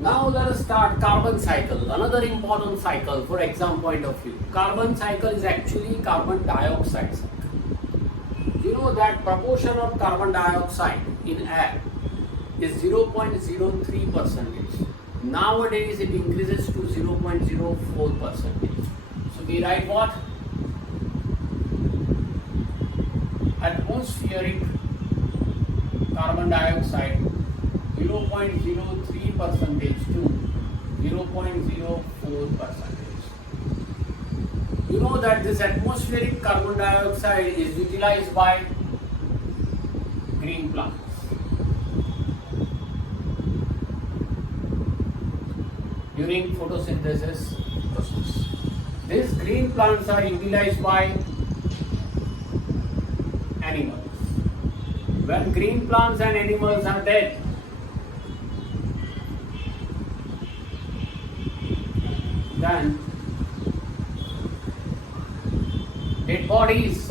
Now let us start carbon cycle, another important cycle for exam point of view. Carbon cycle is actually carbon dioxide cycle. You know that proportion of carbon dioxide in air is 0.03 percentage. Nowadays it increases to 0.04 percentage. So we write what? Atmospheric carbon dioxide 0.03 percentage to 0.04 percentage. You know that this atmospheric carbon dioxide is utilized by green plants. During photosynthesis process. These green plants are utilized by animals. When green plants and animals are dead, then dead bodies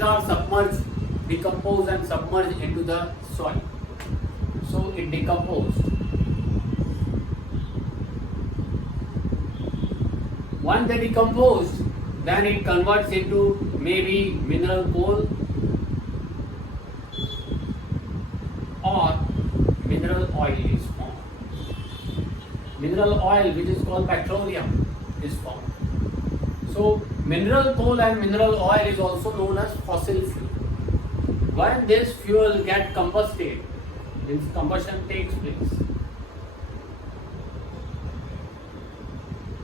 are submerged, decomposed and submerged into the soil. So it decomposed. Once they decomposed, then it converts into maybe mineral coal or mineral oil is formed. Mineral oil, which is called petroleum, is formed. So mineral coal and mineral oil is also known as fossil fuel. When this fuel gets combusted, means combustion takes place,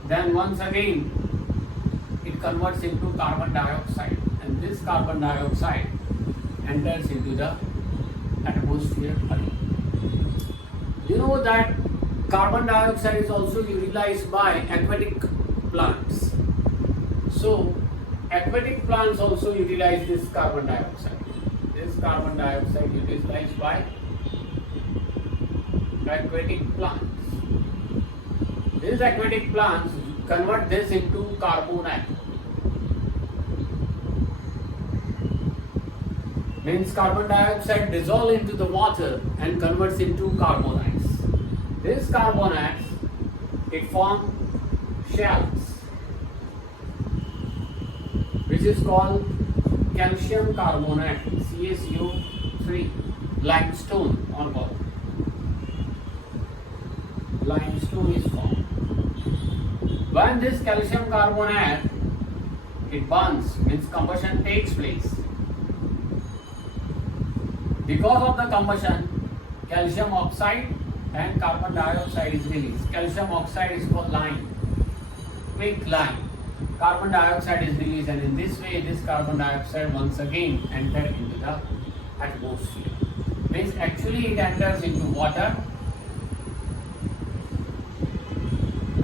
then once again it converts into carbon dioxide, and this carbon dioxide enters into the atmosphere again. You know that carbon dioxide is also utilized by aquatic plants. So aquatic plants also utilize this carbon dioxide. This carbon dioxide is utilized by aquatic plants. These aquatic plants convert this into carbonate. Means carbon dioxide dissolves into the water and converts into carbonates. These carbonates, it form shells, which is called calcium carbonate, CaCO3, limestone on board. Limestone is formed. When this calcium carbonate, it burns, means combustion takes place. Because of the combustion, calcium oxide and carbon dioxide is released. Calcium oxide is called lime, quick lime. Carbon dioxide is released, and in this way this carbon dioxide once again enters into the atmosphere. Means actually it enters into water,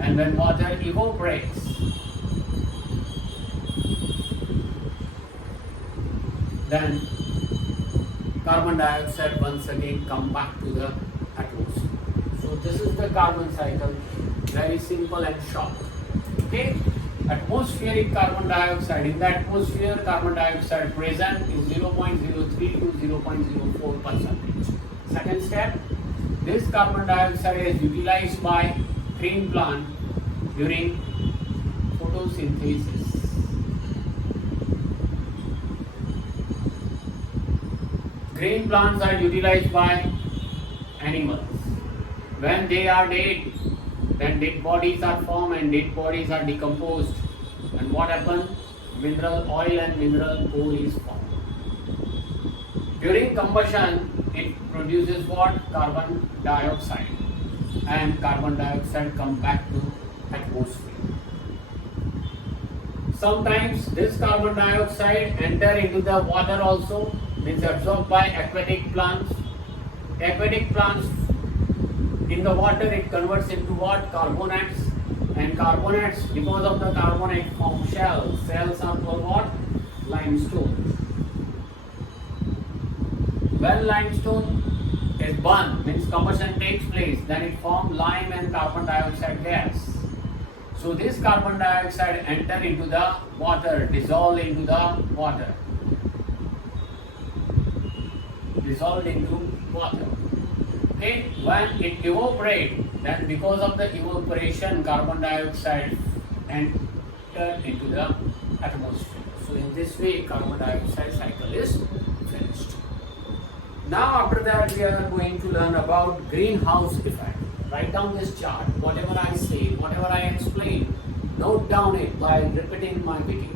and when water evaporates, then carbon dioxide once again come back to the atmosphere. So this is the carbon cycle, very simple and short. Okay, atmospheric carbon dioxide. In the atmosphere, carbon dioxide present is 0.03 to 0.04 percentage. Second step, this carbon dioxide is utilized by green plant during photosynthesis. Green plants are utilized by animals. When they are dead, then dead bodies are formed and dead bodies are decomposed. And what happens? Mineral oil and mineral coal is formed. During combustion, it produces what? Carbon dioxide. And carbon dioxide comes back to atmosphere. Sometimes this carbon dioxide enter into the water also, means absorbed by aquatic plants. Aquatic plants, in the water it converts into what? Carbonates. And carbonates, because of the carbonate, form shells. Shells are called what? Limestone. When limestone is burned, means combustion takes place, then it forms lime and carbon dioxide gas. So this carbon dioxide enter into the water, dissolve into the water. Dissolved into water. Okay, when it evaporates, then because of the evaporation, carbon dioxide enter into the atmosphere. So in this way, carbon dioxide cycle is finished. Now after that, we are going to learn about greenhouse effect. Write down this chart. Whatever I say, whatever I explain, note down it by repeating my video.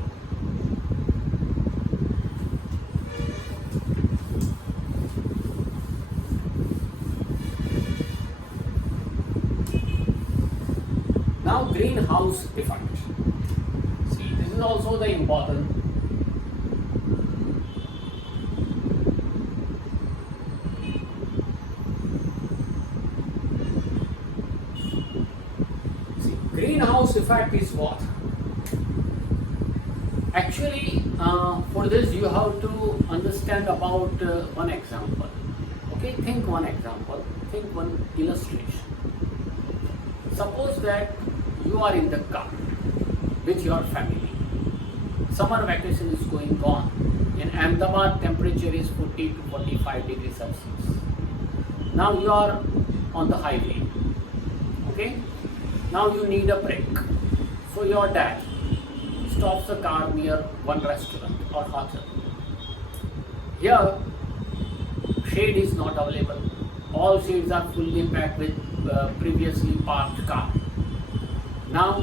Now greenhouse effect. See, this is also the important. See, greenhouse effect is what? Actually, for this you have to understand about one example. Okay, think one example, think one illustration. Suppose that you are in the car with your family. Summer vacation is going on. In Ahmedabad, temperature is 40 to 45 degrees Celsius. Now you are on the highway. Okay? Now you need a break. So your dad stops the car near one restaurant or hotel. Here, shade is not available. All shades are fully packed with previously parked car. Now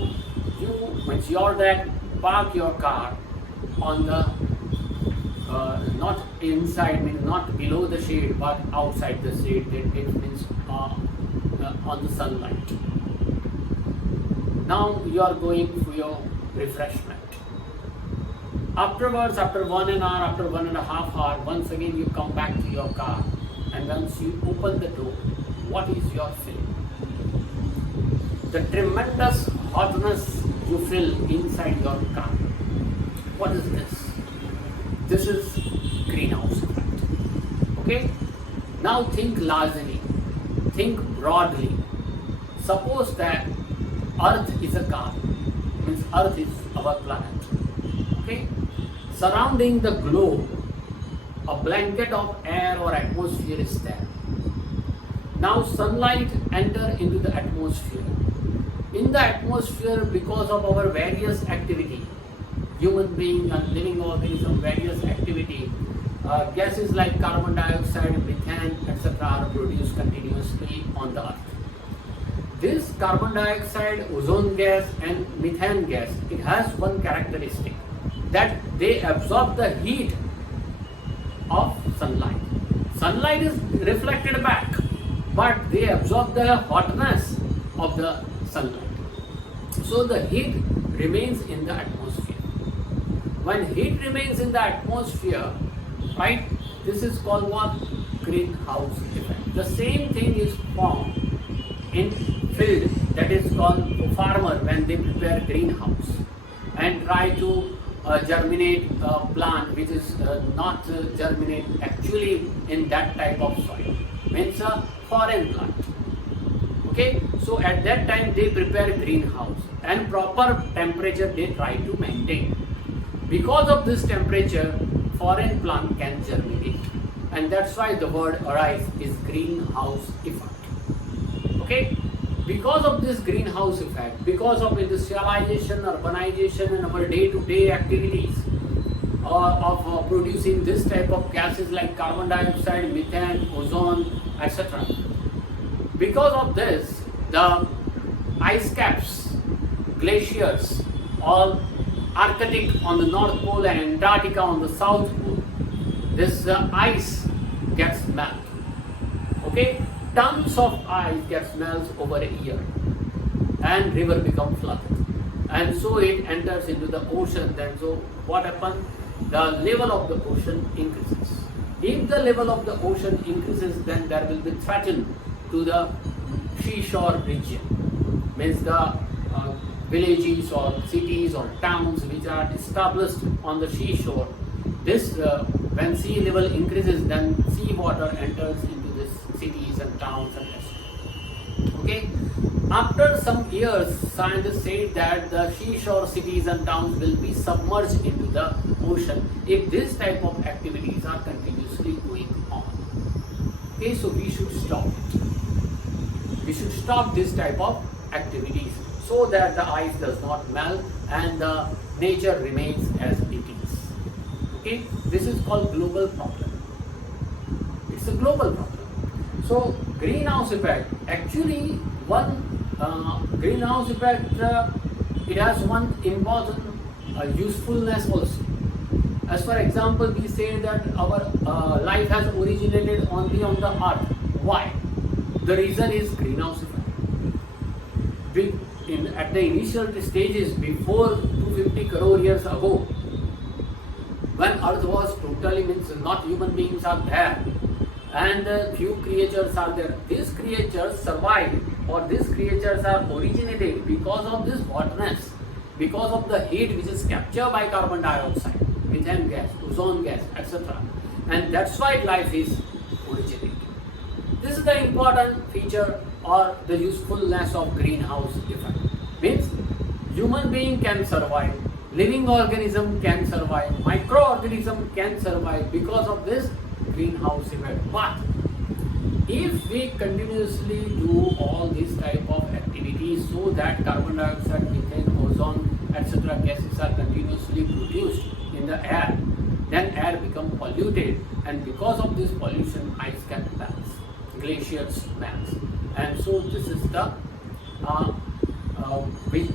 your dad park your car on the not inside, means not below the shade, but outside the shade. It means on the sunlight. Now you are going for your refreshment. Afterwards, after 1 hour, after 1.5 hours, once again you come back to your car, and once you open the door, what is your feeling? The tremendous hotness you feel inside your car. What is this? This is greenhouse effect. Okay? Now think largely, think broadly. Suppose that Earth is a car, means Earth is our planet. Okay? Surrounding the globe, a blanket of air or atmosphere is there. Now sunlight enter into the atmosphere. In the atmosphere, because of our various activity, human being and living organism, various activity, gases like carbon dioxide, methane, etc. are produced continuously on the earth. This carbon dioxide, ozone gas and methane gas, it has one characteristic, that they absorb the heat of sunlight. Sunlight is reflected back, but they absorb the hotness of the sunlight. So the heat remains in the atmosphere. When heat remains in the atmosphere, right, this is called what? Greenhouse effect. The same thing is formed in field, that is called farmer when they prepare greenhouse and try to germinate a plant which is not germinate actually in that type of soil, means a foreign plant. Okay, so at that time they prepare greenhouse and proper temperature they try to maintain. Because of this temperature, foreign plant can germinate, and that's why the word arise is greenhouse effect. Okay, because of this greenhouse effect, because of industrialization, urbanization and our day-to-day activities of producing this type of gases like carbon dioxide, methane, ozone, etc. Because of this, the ice caps, glaciers, all Arctic on the North Pole and Antarctica on the South Pole, this ice gets melted. Okay, tons of ice gets melted over a year, and river become flooded, and so it enters into the ocean. Then so what happens? The level of the ocean increases. If the level of the ocean increases, then there will be threat to the seashore region, means the villages or cities or towns which are established on the seashore. This when sea level increases, then sea water enters into these cities and towns and etc. Okay, after some years, scientists say that the seashore cities and towns will be submerged into the ocean if this type of activities are continuously going on. Okay, so we should stop it. We should stop this type of activities so that the ice does not melt and the nature remains as it is. Okay, this is called global problem. It's a global problem. So greenhouse effect, actually one greenhouse effect, it has one important usefulness also. As for example, we say that our life has originated only on the earth. Why? The reason is greenhouse effect. At the initial stages, before 250 crore years ago, when earth was totally, means not human beings are there and few creatures are there, these creatures survive, or these creatures are originated because of this hotness, because of the heat which is captured by carbon dioxide, methane gas, ozone gas, etc. And that's why life is originated. This is the important feature or the usefulness of greenhouse effect. Means human being can survive, living organism can survive, microorganism can survive because of this greenhouse effect. But if we continuously do all these type of activities so that carbon dioxide, methane, ozone, etc. gases are continuously produced in the air, then air become polluted, and because of this pollution, ice cap melts, glaciers melts, and so this is the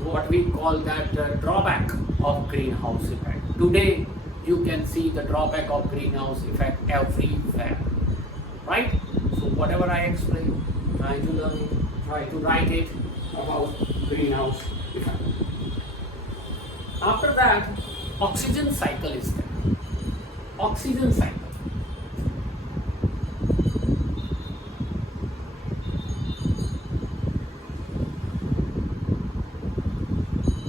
what we call that drawback of greenhouse effect. Today, you can see the drawback of greenhouse effect everywhere, right? So whatever I explain, try to learn it, try to write it about greenhouse effect. After that, oxygen cycle is there. Oxygen cycle.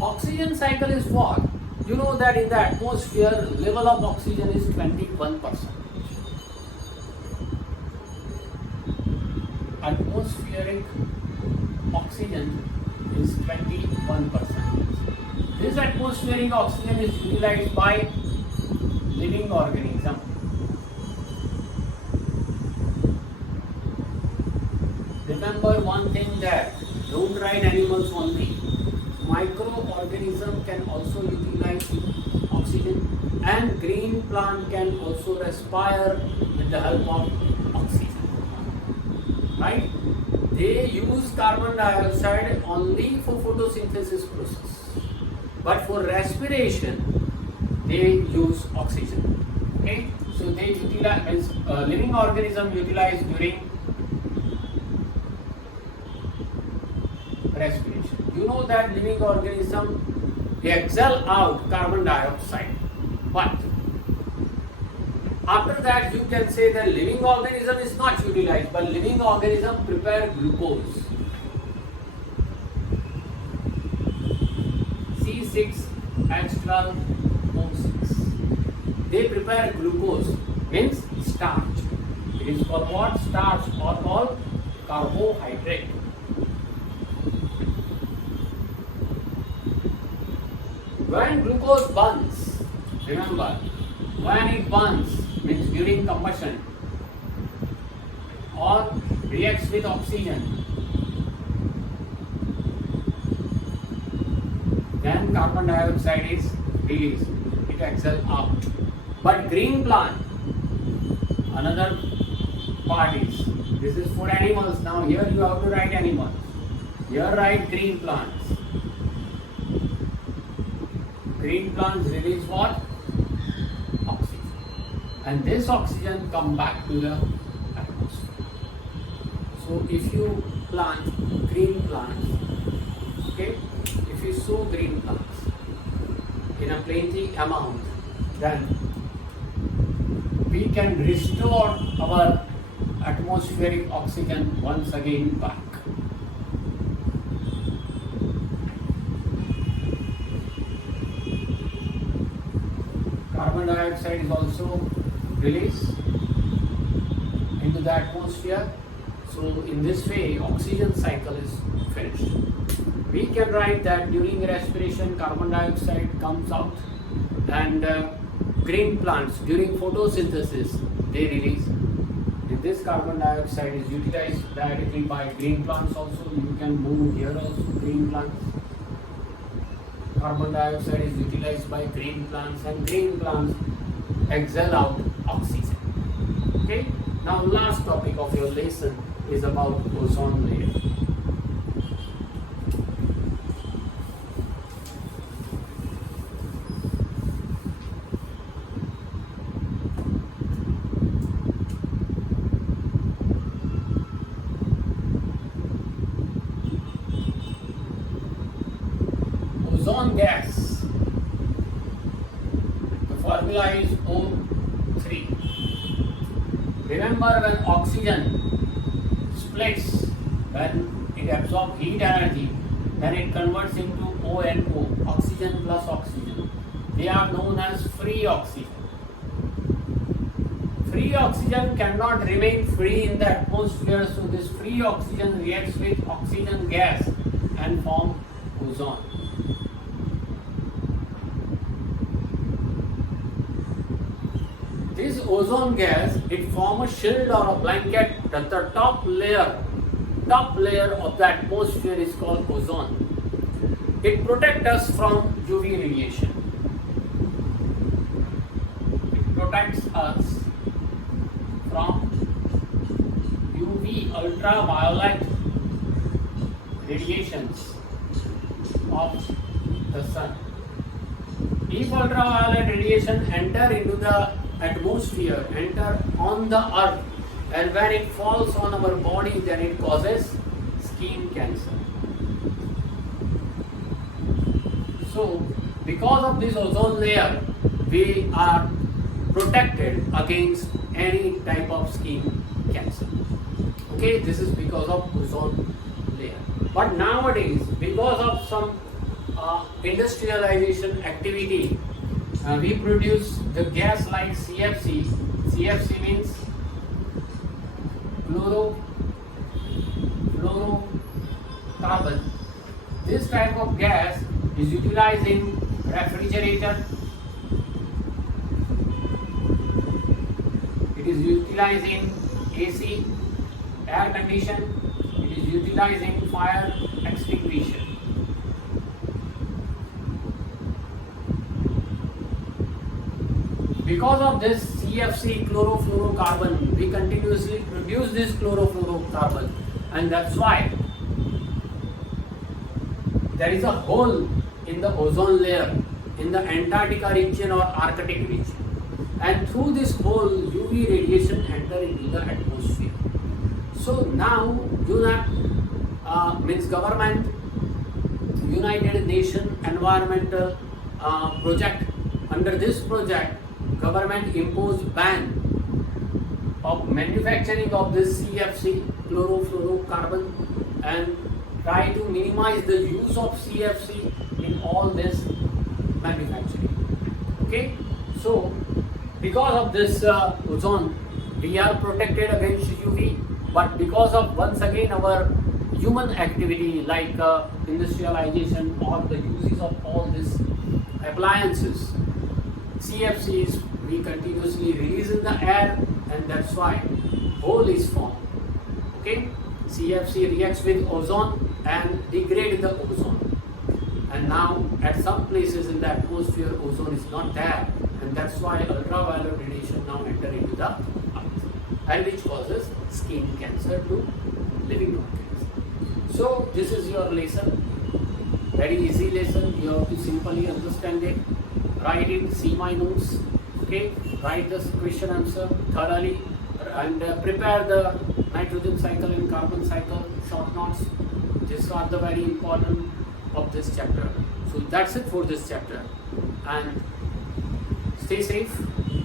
Oxygen cycle is what? You know that in the atmosphere, level of oxygen is 21%. Atmospheric oxygen is 21%. This atmospheric oxygen is utilized by living organism. Remember one thing, that don't write animals only. Microorganism can also utilize oxygen, and green plant can also respire with the help of oxygen. Right? They use carbon dioxide only for photosynthesis process, but for respiration they use oxygen. Okay, so they utilize living organism utilize during respiration. You know that living organism exhale out carbon dioxide, but after that you can say that living organism is not utilized, but living organism prepare glucose. C6H12O6. They prepare glucose, means starch. It is called what? Starch, or called carbohydrate. When glucose burns, remember, when it burns, means during combustion or reacts with oxygen, then carbon dioxide is released, it exhales out. But green plant, another part is, this is for animals. Now here you have to write animals. Here write green plants. Green plants release what? Oxygen. And this oxygen come back to the atmosphere. So if you plant green plants, okay, if you sow green plants in a plenty amount, then we can restore our atmospheric oxygen once again back. Carbon dioxide is also released into the atmosphere. So in this way, oxygen cycle is finished. We can write that during respiration, carbon dioxide comes out, and green plants during photosynthesis, they release And this carbon dioxide is utilized directly by green plants also. You can move here also green plants. Carbon dioxide is utilized by green plants, and green plants exhale out oxygen. Okay. Now last topic of your lesson is about ozone layer. Ozone gas, the formula is O3. Remember, when oxygen splits, when it absorbs heat energy, then it converts into O and O, oxygen plus oxygen. They are known as free oxygen. Free oxygen cannot remain free in the atmosphere, so this free oxygen reacts with oxygen gas and form ozone. This ozone gas, it forms a shield or a blanket that the top layer of the atmosphere is called ozone. It protects us from UV radiation. It protects us from UV ultraviolet radiations of the sun. If ultraviolet radiation enter into the atmosphere, enter on the earth, and when it falls on our body, then it causes skin cancer. So because of this ozone layer, we are protected against any type of skin cancer. Okay, this is because of ozone layer. But nowadays, because of some industrialization activity, we produce the gas like CFC. CFC means chlorofluorocarbon. This type of gas is utilized in refrigerator. It is utilized in AC, air condition. It is utilized in fire extinguisher. Because of this CFC, chlorofluorocarbon, we continuously produce this chlorofluorocarbon, and that's why there is a hole in the ozone layer in the Antarctica region or Arctic region, and through this hole UV radiation enter into the atmosphere. So now UNEP means government, United Nations Environmental Project. Under this project, government imposed ban of manufacturing of this CFC, chlorofluorocarbon, and try to minimize the use of CFC in all this manufacturing. Okay, so because of this ozone, we are protected against UV, but because of once again our human activity like industrialization or the uses of all these appliances, CFCs we continuously release in the air, and that's why hole is formed. Okay, CFC reacts with ozone and degrade the ozone, and now at some places in the atmosphere ozone is not there, and that's why ultraviolet radiation now enter into the earth, and which causes skin cancer to living organisms. So this is your lesson, very easy lesson. You have to simply understand it, write it, see my notes. Okay, write this question answer thoroughly, and prepare the nitrogen cycle and carbon cycle short notes. These are the very important of this chapter. So that's it for this chapter, and stay safe,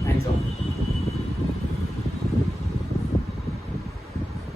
enjoy.